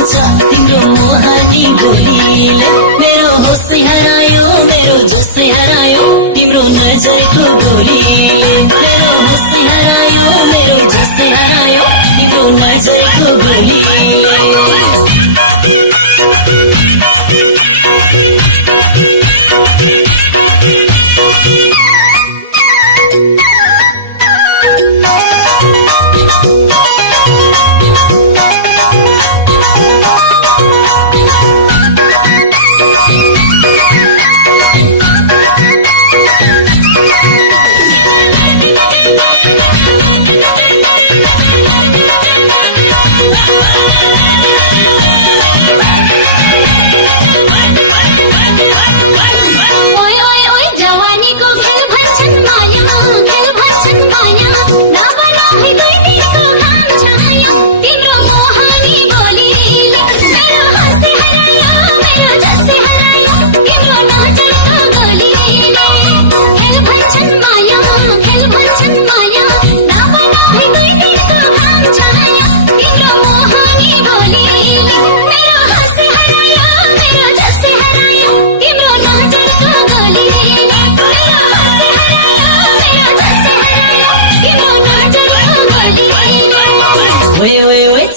हराउँछ तिम्रो मोहनी बोलीले मेरो होसै हरायो मेरो जोसै हरायो तिम्रो नजरको गोलीले मेरो होसै हरायो मेरो जोसै हरायो तिम्रो नजरको गोलीले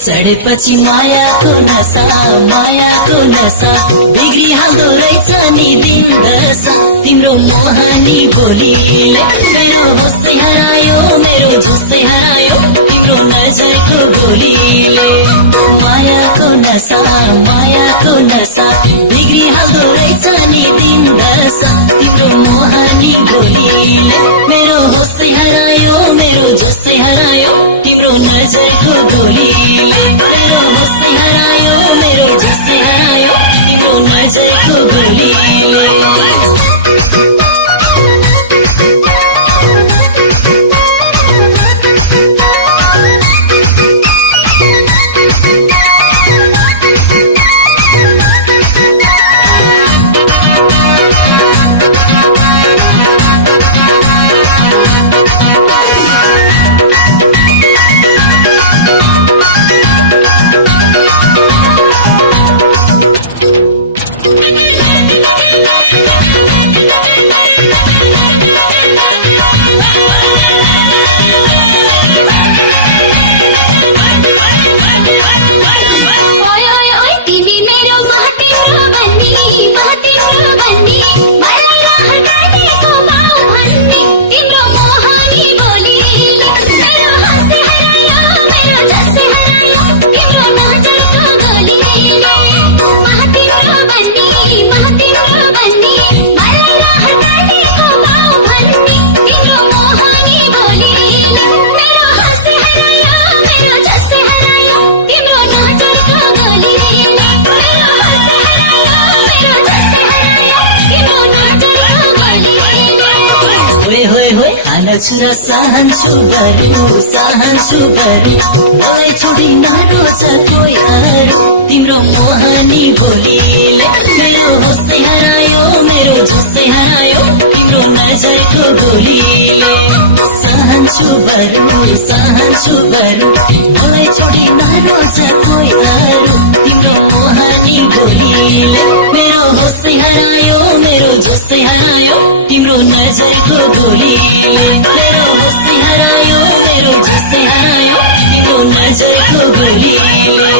चढेपछि मायाको नसा बिग्रिहाल्दो रहेछ नि दिन दशा तिम्रो मोहनी बोलीले मेरो होसै हरायो मेरो जोसै हरायो तिम्रो नजरको गोलीले मायाको नसा बिग्रिहाल्दो रहेछ नि दिन दशा तिम्रो मोहनी बोलीले मेरो होसै हरायो मेरो जोसै हरायो तिम्रो नजरको गोलीले मेरो होसै हरायो मेरो जोसै हरायो तिम्रो नजरको गोलीले छुरा सहन्छु बरु मलाई छोडी नरोज कोही अरू तिम्रो मोहनी बोलीले मेरो होसै हरायो मेरो जोसै हरायो तिम्रो नजरको गोलीले सहन्छु बरु मलाई छोडी नरोज कोही अरू तिम्रो मोहनी बोलीले मेरो होसै हरायो मेरो जोसै हरायो तिम्रो नजरको गोलीले मेरो होसै हरायो मेरो जोसै हरायो तिम्रो नजरको गोलीले